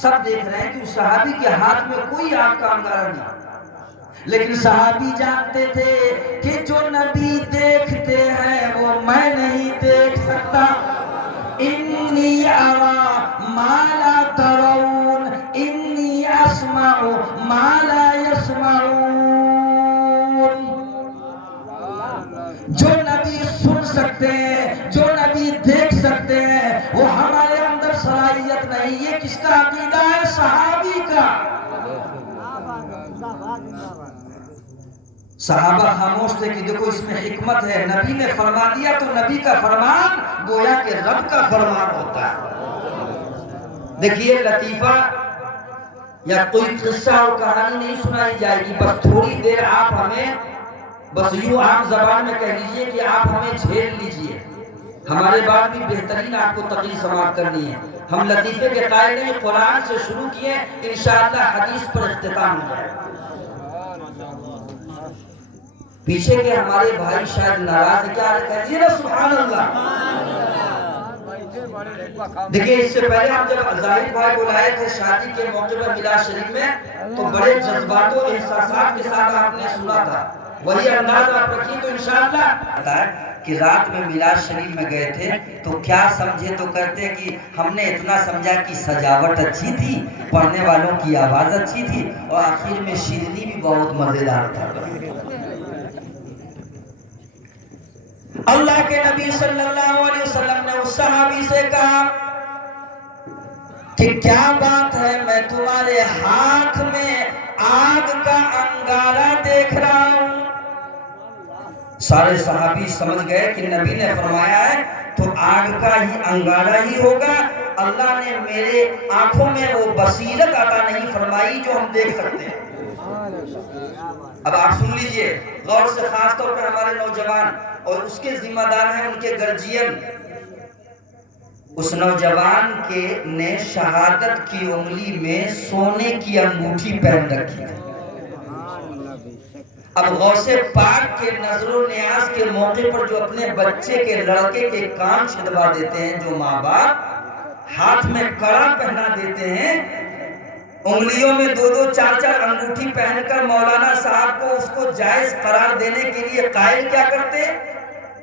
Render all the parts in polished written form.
سب دیکھ رہے ہیں کہ اس صحابی کے ہاتھ میں کوئی آگ کا انگارہ نہیں، لیکن صحابی جانتے تھے کہ جو نبی دیکھتے ہیں وہ میں نہیں دیکھ سکتا۔ انی ارا ما لا ترون انی اسمع ما لا یسمعون۔ جو نبی سن سکتے ہیں، جو نبی دیکھ سکتے ہیں، وہ ہمارے اندر صلاحیت نہیں۔ یہ کس کا عقیدہ ہے؟ صحابی کا۔ صحابہ خاموش تھے کہ دیکھو اس میں حکمت ہے، نبی نے فرما دیا تو نبی کا فرمان گویا کہ رب کا فرمان ہوتا ہے۔ دیکھیے لطیفہ یا کوئی قصہ اور کہانی نہیں سنائی جائے گی، بس تھوڑی دیر آپ ہمیں بس یوں عام زبان میں کہہ لیجئے کہ آپ ہمیں جھیل لیجئے، ہمارے بعد بھی بہترین آپ کو تقریر سماعت کرنی ہے۔ ہم لطیفے کے قائل نہیں، قرآن سے شروع کیے، انشاءاللہ حدیث پر اختتام ہو جائے۔ پیچھے کے ہمارے بھائی شاید ناراض ہے، کیا کہہ نا سبحان اللہ۔ دیکھیں اس سے پہلے ہم جب ظاہر بھائی بلائے تھے شادی کے موقع پر میلاد شریف میں، تو بڑے جذبات و احساسات کے ساتھ آپ نے سنا تھا، وہی انداز آپ رکھیے تو انشاءاللہ۔ کہ رات میں میلاد شریف میں گئے تھے تو کیا سمجھے تو کہتے کہ ہم نے اتنا سمجھا کہ سجاوٹ اچھی تھی، پڑھنے والوں کی آواز اچھی تھی، اور آخر میں شیرنی بھی بہت مزیدار تھا۔ اللہ کے نبی صلی اللہ علیہ وسلم نے اس صحابی سے کہا کہ کیا بات ہے، میں تمہارے ہاتھ میں آگ کا انگارہ دیکھ رہا ہوں۔ سارے صحابی سمجھ گئے کہ نبی نے فرمایا ہے تو آگ کا ہی انگارہ ہی ہوگا، اللہ نے میرے آنکھوں میں وہ بصیرت عطا نہیں فرمائی جو ہم دیکھ سکتے ہیں۔ اب آپ سن لیجئے غور سے، خاص طور پر ہمارے نوجوان اور اس کے ذمہ دار ہیں ان کے گرجین۔ اس نوجوان کے نے شہادت کی انگلی میں سونے کی انگوٹھی پہن رکھی تھی۔ اب غوث پاک کے نظر و نیاز کے موقع پر جو اپنے بچے کے لڑکے کے کان چھدوا دیتے ہیں، جو ماں باپ ہاتھ میں کڑا پہنا دیتے ہیں، انگلیوں میں دو دو چار چار انگوٹھی پہن کر مولانا صاحب کو اس کو جائز قرار دینے کے لیے قائل کیا کرتے؟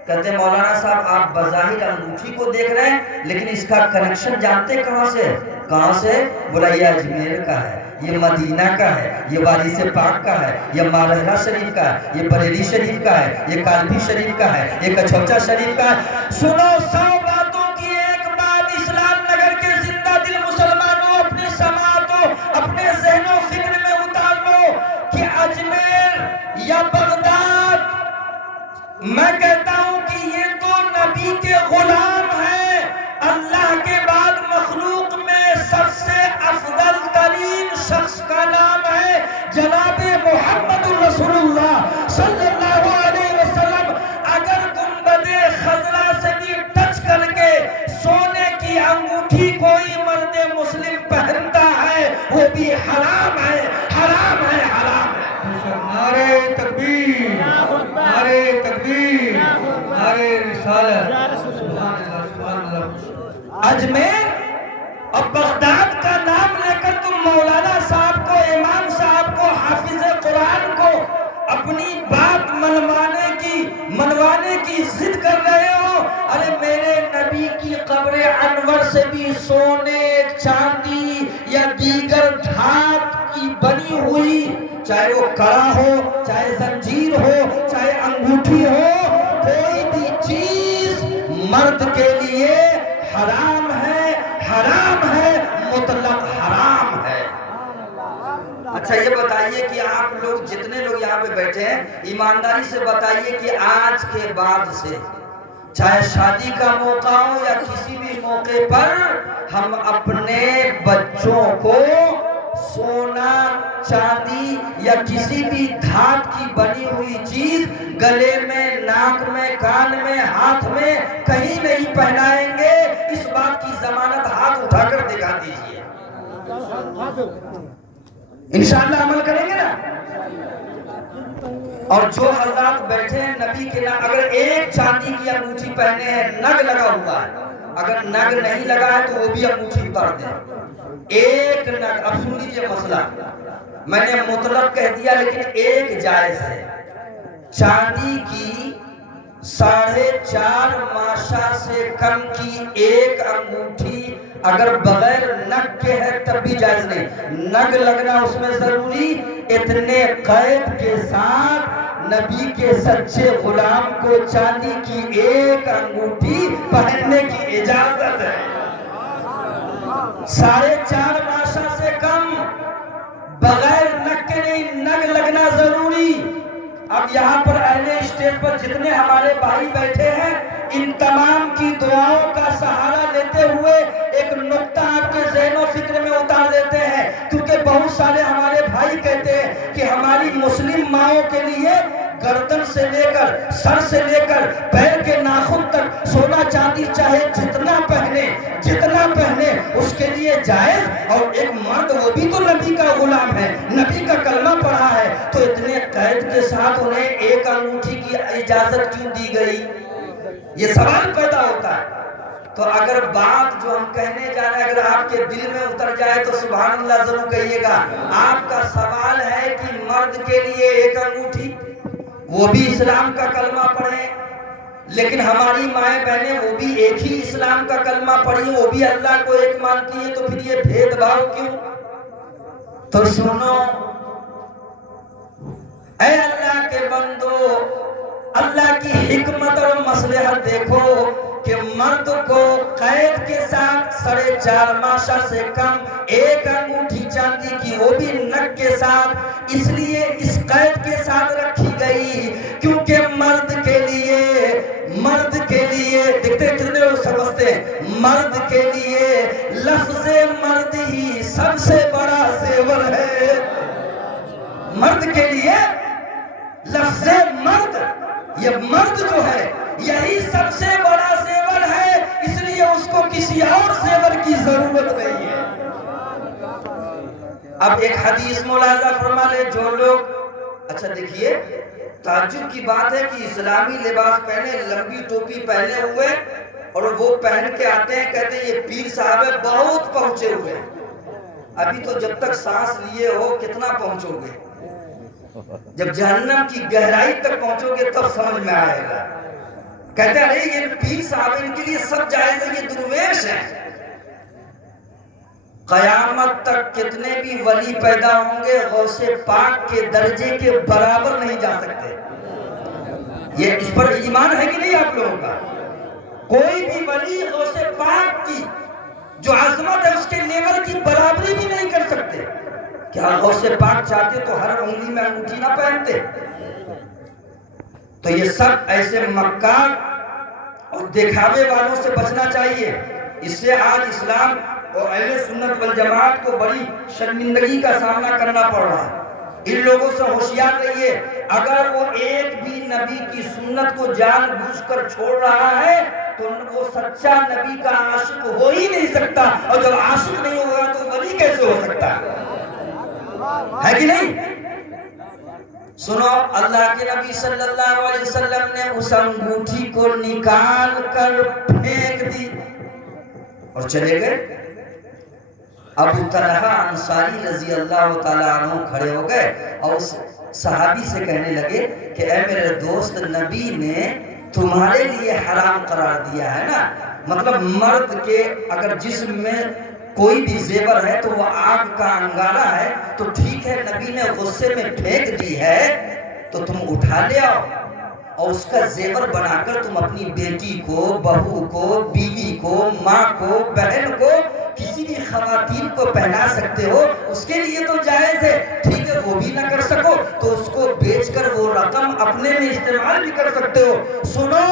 کہتے مولانا صاحب آپ بظاہر انگوٹھی کو دیکھ رہے ہیں لیکن اس کا کنیکشن جانتے کہاں سے؟ کہاں سے؟ بولا یہ اجمیر کا ہے، یہ مدینہ کا ہے، یہ وادی سے پاک کا ہے، یہ مالہرہ شریف کا ہے، یہ بریلی شریف کا ہے، یہ کالپی شریف کا ہے، یہ کچھوچا شریف کا ہے۔ سنو 100 باتوں کی ایک بات، اسلام نگر کے زندہ دل مسلمانوں اپنی سماعتوں اپنے ذہن و فکر میں اتار لو کہ اجمیر یا بغداد، میں کہتا ہوں کہ یہ تو نبی کے غلام ہیں۔ اللہ کے بعد مخلوق میں سب سے افضل ترین شخص کا نام ہے جناب محمد رسول اللہ صلی اللہ علیہ وسلم۔ اگر گنبد خضرا سے بھی ٹچ کر کے سونے کی انگوٹھی کوئی مرد مسلم پہنتا ہے وہ بھی حرام ہے، حرام ہے، حرام ہے۔ نعرے تکبیر، نعرے تکبیر، نعرے رسالت، سبحان اللہ، سبحان اللہ۔ اجمیر اور بغداد کا نام لے کر تم مولانا صاحب کو، امام صاحب کو، حافظ قرآن کو اپنی بات منوانے کی ضد کر رہے ہو۔ ارے میرے نبی کی قبر انور سے بھی سونے، چاندی یا دیگر دھات کی بنی ہوئی، چاہے وہ کڑا ہو، چاہے زنجیر ہو، چاہے انگوٹھی ہو، کوئی بھی چیز مرد کے لیے حرام ہے، حرام ہے، مطلق حرام ہے۔ اچھا یہ بتائیے کہ آپ لوگ جتنے لوگ یہاں پہ بیٹھے ہیں ایمانداری سے بتائیے کہ آج کے بعد سے چاہے شادی کا موقع ہو یا کسی بھی موقع پر ہم اپنے بچوں کو سونا، چاندی یا کسی بھی دھات کی بنی ہوئی چیز گلے میں، ناک میں، کان میں، ہاتھ میں کہیں نہیں پہنائیں گے۔ اس بات کی ضمانت ہاتھ اٹھا کر دکھا دیجئے، انشاءاللہ عمل کریں گے نا۔ اور جو حضرات بیٹھے ہیں نبی کے نام، اگر ایک چاندی کی انگوٹھی پہنے ہیں، نگ لگا ہوا ہے، اگر نگ نہیں لگا ہے تو وہ بھی انگوٹھی اتار دیں. ایک نگ. اب سن لیجئے مسئلہ, میں نے مطلق کہہ دیا لیکن ایک جائز ہے. چاندی کی 4.5 ماشا سے کم کی ایک انگوٹھی اگر بغیر نگ کے ہے تب بھی جائز نہیں. نگ لگنا اس میں ضروری. اتنے قید کے ساتھ نبی کے سچے غلام کو چاندی کی ایک انگوٹھی پہننے کی اجازت ہے. 4.5 ماشا سے کم, بغیر نگ کے نہیں, نگ لگنا ضروری. اب یہاں پر اہل اسٹیج پر جتنے ہمارے بھائی بیٹھے ہیں, ان تمام کی دعاؤں کا سہارا لیتے ہوئے ایک نقطہ آپ کے ذہن و فکر میں اتار لیتے ہیں, کیونکہ بہت سارے ہمارے بھائی کہتے ہیں کہ ہماری مسلم ماؤں کے لیے گردن سے لے کر, سر سے لے کر پیر کے ناخن تک سونا چاندی چاہے جتنا پہنے اس کے لیے جائز. اور ایک مرد وہ بھی تو نبی کا غلام ہے, نبی کا کلمہ پڑھا ہے, تو اتنے قید کے ساتھ انہیں ایک انگوٹھی کی اجازت کیوں دی گئی؟ یہ سوال پیدا ہوتا ہے. تو اگر بات جو ہم کہنے جا رہے ہیں اگر آپ کے دل میں اتر جائے تو سبحان اللہ ضرور کہیے گا. آپ کا سوال ہے کہ مرد کے لیے ایک انگوٹھی, وہ بھی اسلام کا کلمہ پڑھیں, لیکن ہماری مائیں بہنیں وہ بھی ایک ہی اسلام کا کلمہ پڑھی, وہ بھی اللہ کو ایک مانتی ہیں, تو پھر یہ بھید بھاؤ کیوں؟ تو سنو اے اللہ کے بندو, اللہ کی حکمت اور مصلحت دیکھو کہ مرد کو قید کے ساتھ 4.5 ماشا سے کم ایک انگوٹھی چاندی کی, وہ بھی نگ کے ساتھ, اس لیے اس قید کے ساتھ رکھی گئی کیونکہ مرد کے لیے دیکھتے کتنے لوگ سمجھتے ہیں, مرد کے لیے لفظ مرد ہی سب سے بڑا زیور ہے. مرد کے لیے لفظ مرد, یہ مرد جو ہے یہی سب سے بڑا زیور ہے, اس لیے اس کو کسی اور زیور کی ضرورت نہیں ہے. اب ایک حدیث ملاحظہ فرما لے جو لوگ, اچھا دیکھیے تعجب کی بات ہے کہ اسلامی لباس پہنے, لمبی ٹوپی پہنے ہوئے, اور وہ پہن کے آتے ہیں, کہتے ہیں یہ پیر صاحب ہے, بہت پہنچے ہوئے. ابھی تو جب تک سانس لیے ہو کتنا پہنچو گے, جب جہنم کی گہرائی تک پہنچو گے تب سمجھ میں آئے گا. کہتے ہیں ارے یہ پیر صاحب ان کے لیے سب جائز ہے, یہ درویش ہے. قیامت تک کتنے بھی ولی پیدا ہوں گے غوث پاک کے درجے کے برابر نہیں جا سکتے. یہ اس پر ایمان ہے کہ نہیں آپ لوگوں کا؟ کوئی بھی ولی غوث پاک کی جو عظمت ہے اس کے لیول کی برابری بھی نہیں کر سکتے. کیا غوث پاک چاہتے تو ہر انگلی میں انگوٹھی نہ پہنتے؟ تو یہ سب ایسے مکار اور دکھاوے والوں سے بچنا چاہیے. اس سے آج اسلام اور اہل سنت والجماعت کو بڑی شرمندگی کا سامنا کرنا پڑ رہا ہے. ان لوگوں سے ہوشیار رہیے, اگر وہ ایک بھی نبی کی سنت کو جان بوجھ کر چھوڑ رہا ہے تو وہ سچا نبی کا عاشق ہو ہی نہیں سکتا, اور جب عاشق نہیں ہوگا تو ولی کیسے ہو سکتا ہے کہ نہیں؟ سنو, اللہ کے نبی صلی اللہ علیہ وسلم نے اس انگوٹھی کو نکال کر پھینک دی اور چلے گئے. ابو طلحہ انصاری رضی اللہ تعالیٰ عنہ کھڑے ہو گئے اور اس صحابی سے کہنے لگے کہ اے میرے دوست, نبی نے تمہارے لیے حرام قرار دیا ہے نا, مطلب مرد کے اگر جسم میں کوئی بھی زیور ہے تو وہ آگ کا انگارہ ہے, تو ٹھیک ہے نبی نے غصے میں پھینک دی ہے تو تم اٹھا لے آؤ اور اس کا زیور بنا کر تم اپنی بیٹی کو, بہو کو, بیوی کو, ماں کو, بہن کو, کسی بھی خواتین کو پہنا سکتے ہو, اس کے لیے تو جائز ہے. ٹھیک ہے وہ بھی نہ کر سکو تو اس کو بیچ کر وہ رقم اپنے میں استعمال بھی کر سکتے ہو. سنو,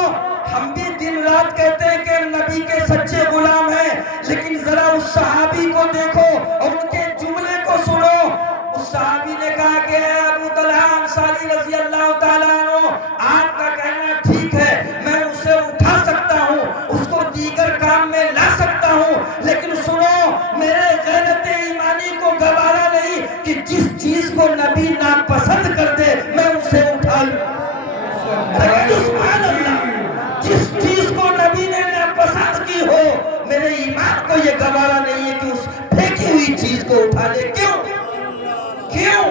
ہم بھی دن رات کہتے ہیں کہ نبی کے سچے غلام ہیں, لیکن ذرا اس صحابی کو دیکھو اور ان کے جملے کو سنو. اس صحابی نے کہا کہ اے ابو طلحہ انصاری رضی اللہ تعالیٰ عنہ, آپ کا کہنا ٹھیک ہے, میں اسے اٹھا سکتا ہوں, اس کو دیگر کام میں لا سکتا ہوں, لیکن سنو میرے غیرت ایمانی کو گوارا نہیں کہ جس چیز کو نبی ناپسند کر دے میں اسے اٹھا لوں. سبحان اللہ, جس چیز کو نبی نے ناپسند کی ہو کو اٹھا لے. کیوں؟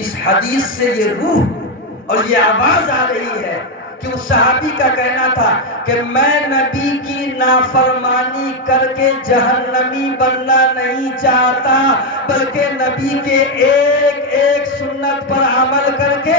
اس حدیث سے یہ روح اور یہ آواز آ رہی ہے کہ اس صحابی کا کہنا تھا کہ میں نبی کی نافرمانی کر کے جہنمی بننا نہیں چاہتا، بلکہ نبی کے ایک ایک سنت پر عمل کر کے